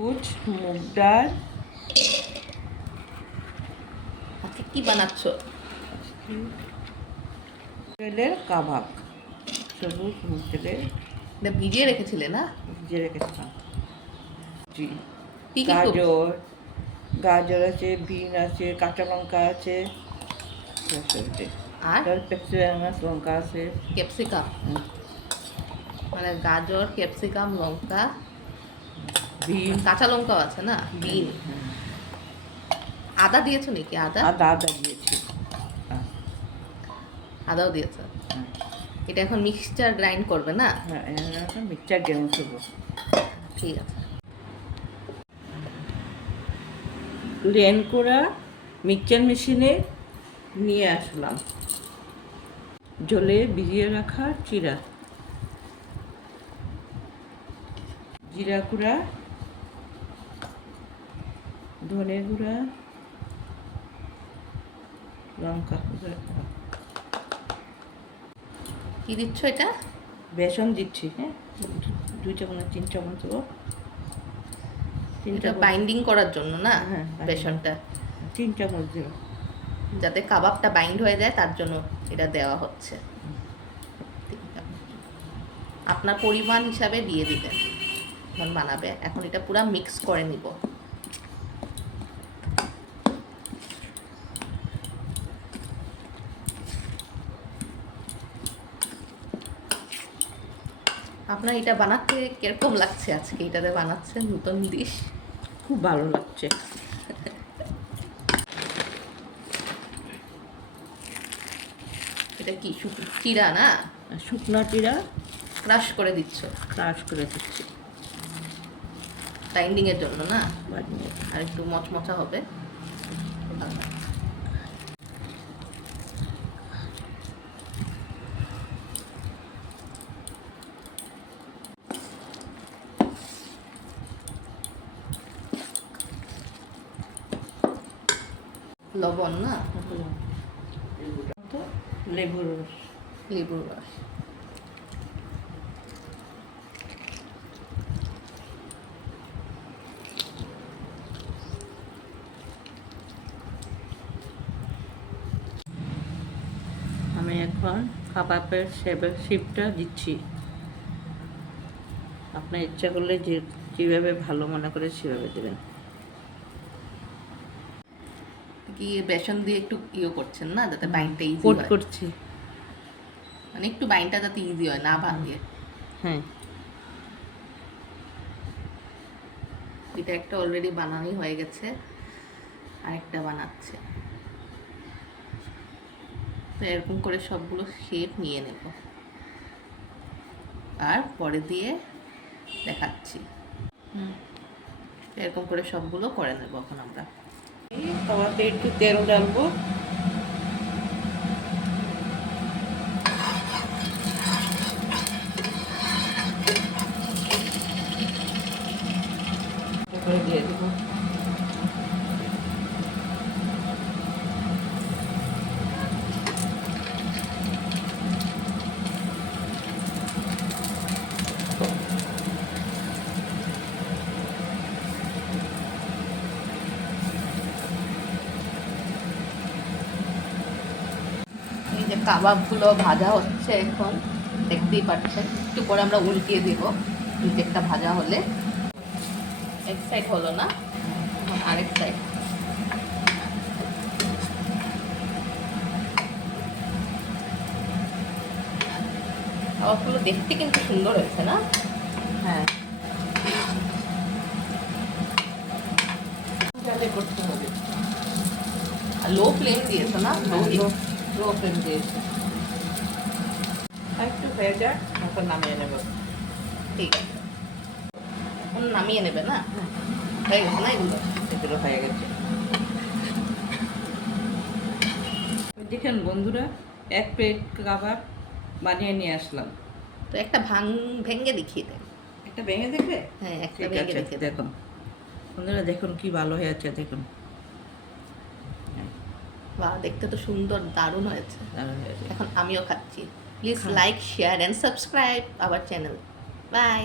সবুজ মুগ ডাল। আজকে কি বানাচ্ছ? তেলের কাবাব, সবুজ মুগ ডালের। এটা ভিজিয়ে রেখেছিলে না? ভিজিয়ে রেখেছিলাম। জি, কি কি গাজর, গাজর আছে, বিন আছে, কাঁচা লঙ্কা আছে, আর পেঁয়াজ লঙ্কা আছে। ক্যাপসিকাম, মানে গাজর, ক্যাপসিকাম, লঙ্কা, বিন, কাঁচা লঙ্কাও আছে না? বিন। আদা দিয়েছো নাকি? আদা আদা দিয়েছি। আদাও দিয়েছো। এটা এখন মিক্সচার গ্রাইন্ড করবে না? হ্যাঁ, মিক্সচার গ্রাইন্ড করবো। ঠিক আছে। গ্রাইন্ড করা মিক্সচার মেশিনে নিয়ে আসলাম। জলে ভিজিয়ে রাখা চিরা, জিরা গুঁড়া, ধনে গুঁড়া, লঙ্কা গুঁড়া। কি দিচ্ছ এটা? বেসন দিচ্ছি। হ্যাঁ, 2 চামচ 3 চামচ দেবো। এটা বাইন্ডিং করার জন্য না? হ্যাঁ, বেসনটা 3 চামচ দেবো, যাতে কাবাবটা বাইন্ড হয়ে যায়, তার জন্য এটা দেওয়া হচ্ছে। আপনার পরিমাণ হিসাবে দিয়ে দিবেন যখন বানাবে। এখন এটা পুরো মিক্স করে নিব। আপনার এটা বানাতে কিরকম লাগছে? আজকে এটাতে বানাচ্ছেন নতুন ডিশ, খুব ভালো লাগছে। এটা কি চিরা না? শুকনো চিরা ক্রাশ করে দিচ্ছ? ক্রাশ করে দিচ্ছি বাইন্ডিং এর জন্য না? আর একটু মচমচা হবে। লবণ না? লেবুর রস, লেবুর রস। আমি এখন কাবাবের শেপটা দিচ্ছি। আপনার ইচ্ছা করলে যেভাবে ভালো মনে করে সেভাবে দেবেন। কি বেসন দিয়ে একটু করছেন না, যাতে বাইন্ডটা ইজি কোট হয়? করছি, মানে একটু বাইন্ডটা যাতে ইজি হয়, না ভাঙে। হ্যাঁ। এটা একটা অলরেডি বানানোই হয়ে গেছে, আরেকটা বানাচ্ছে। তো এরকম করে সবগুলো শেপ নিয়ে নেব, আর পরে দিয়ে দেখাচ্ছি। এরকম করে সবগুলো করে নেব এখন আমরা। তাওয়াতে একটু তেল ডালবো, তারপরে দিয়ে দেবো এই যে কাবাবগুলো ভাজা হচ্ছে এখন, দেখতেই পাচ্ছেন। একটু পরে আমরা উল্টিয়ে দেবো, একটা ভাজা হলে। এক সাইড হলো না, এখন আরেক সাইড। কাবাবগুলো দেখতে কিন্তু সুন্দর হয়েছে না? হ্যাঁ, করতে হবে। আর লো ফ্লেম দিয়েছো না? লো ফ্লেম দিয়েছি। একটু হয়ে যাক, তারপর নামিয়ে নেব। ঠিক আছে, এখন নামিয়ে নেবে না? হয়ে গেছে না এগুলো? এগুলো হয়ে গেছে। দেখেন বন্ধুরা, 1 প্লেট কাবাব বানিয়ে নিয়ে আসলাম। তো একটা ভেঙে দেখিয়ে দেন। একটা ভেঙে দেখবে? হ্যাঁ, একটা ঠিক ভেঙে আছে, দেখে দেখুন বন্ধুরা, দেখুন কি ভালো হয়ে আছে, দেখুন। বাহ, দেখতে তো সুন্দর, দারুণ হয়েছে। দারুণ হয়েছে। এখন আমিও খাচ্ছি। Please like, share and subscribe our channel. By.